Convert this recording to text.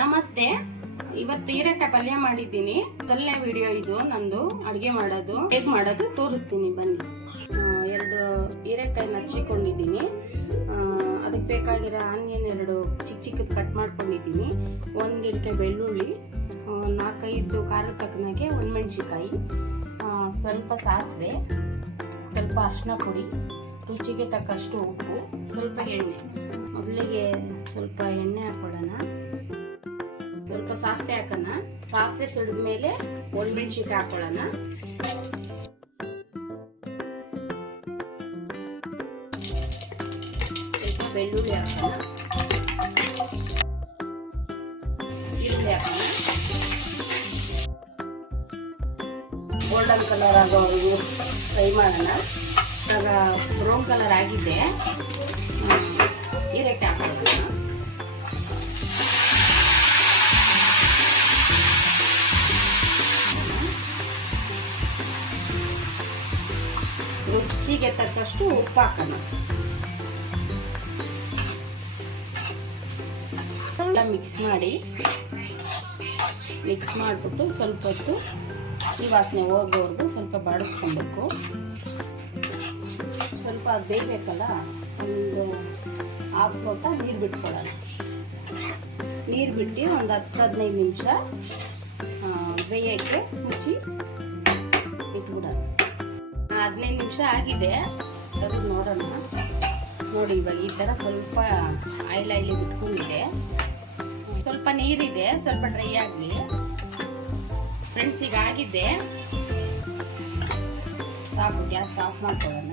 ನಮಸ್ತೆ. ಇವತ್ತು ಹೀರೆಕಾಯಿ ಪಲ್ಯ ಮಾಡಿದ್ದೀನಿ. ಮೊದಲನೇ ವಿಡಿಯೋ ಇದು, ನಂದು. ಅಡುಗೆ ಮಾಡೋದು, ಹೇಗೆ ಮಾಡೋದು ತೋರಿಸ್ತೀನಿ, ಬನ್ನಿ. ಎರಡು ಹೀರೆಕಾಯಿ ನಚ್ಚಿಕೊಂಡಿದ್ದೀನಿ ಅದಕ್ಕೆ ಬೇಕಾಗಿರೋ ಆನಿಯನ್ ಎರಡು ಚಿಕ್ಕ ಚಿಕ್ಕದು ಕಟ್ ಮಾಡ್ಕೊಂಡಿದ್ದೀನಿ. ಒಂದು ಗಿಡಕ್ಕೆ ಬೆಳ್ಳುಳ್ಳಿ ನಾಲ್ಕೈದು ಖಾರದ ತಕ್ಕನಾಗೆ ಒಂದು ಮೆಣಸಿಕಾಯಿ ಸ್ವಲ್ಪ ಸಾಸಿವೆ, ಸ್ವಲ್ಪ ಅರಿಶಿನ ಪುಡಿ, ರುಚಿಗೆ ತಕ್ಕಷ್ಟು ಉಪ್ಪು, ಸ್ವಲ್ಪ ಎಣ್ಣೆ. ಮೊದಲಿಗೆ ಸ್ವಲ್ಪ ಎಣ್ಣೆ ಸ್ವಲ್ಪ ಸಾಸಿವೆ ಹಾಕೋಣ. ಸಾಸಿವೆ ಸುಡಿದ ಮೇಲೆ ಒಣಮೆಣ್ಸಿಕಾಯಿ ಹಾಕೊಳ್ಳೋಣ. ಬೆಳ್ಳುಳ್ಳಿ ಹಾಕೋಣ. ಗೋಲ್ಡನ್ ಕಲರ್ ಆಗೋವರೆಗೂ ಫ್ರೈ ಮಾಡೋಣ. ಇವಾಗ ಬ್ರೌನ್ ಕಲರ್ ಆಗಿದೆ. ರುಚಿಗೆ ತಕ್ಕಷ್ಟು ಉಪ್ಪು ಹಾಕೋಣ ಮಿಕ್ಸ್ ಮಾಡಿ ಮಿಕ್ಸ್ ಮಾಡಿಬಿಟ್ಟು ಸ್ವಲ್ಪ ಹೊತ್ತು ಈ ವಾಸನೆ ಹೋಗೋವರೆಗೂ ಸ್ವಲ್ಪ ಬಾಡಿಸ್ಕೊಬೇಕು ಸ್ವಲ್ಪ ಅದು ಬೇಯಬೇಕಲ್ಲ ಒಂದು ಹಾಫ್ ಲೋಟ ನೀರು ಬಿಟ್ಕೊಳ್ಳೋಣ ನೀರು ಬಿಟ್ಟು ಒಂದು ಹತ್ತು ಹದಿನೈದು ನಿಮಿಷ ಬೇಯೋಕ್ಕೆ ಮುಚ್ಚಿ ಹದಿನೈದು ನಿಮಿಷ ಆಗಿದೆ. ಅದು ನೋಡೋಣ. ನೋಡಿ, ಇವಾಗ ಈ ಥರ ಸ್ವಲ್ಪ ಆಯಿಲ್ ಆಯಿಲಿ ಬಿಟ್ಕೊಂಡಿದೆ ಸ್ವಲ್ಪ ನೀರಿದೆ, ಸ್ವಲ್ಪ ಡ್ರೈ ಆಗಲಿ. ಫ್ರೆಂಡ್ಸ್, ಈಗ ಆಗಿದೆ. ಸಾಕು, ಗ್ಯಾಸ್ ಆಫ್ ಮಾಡ್ಕೊಳ್ಳೋಣ.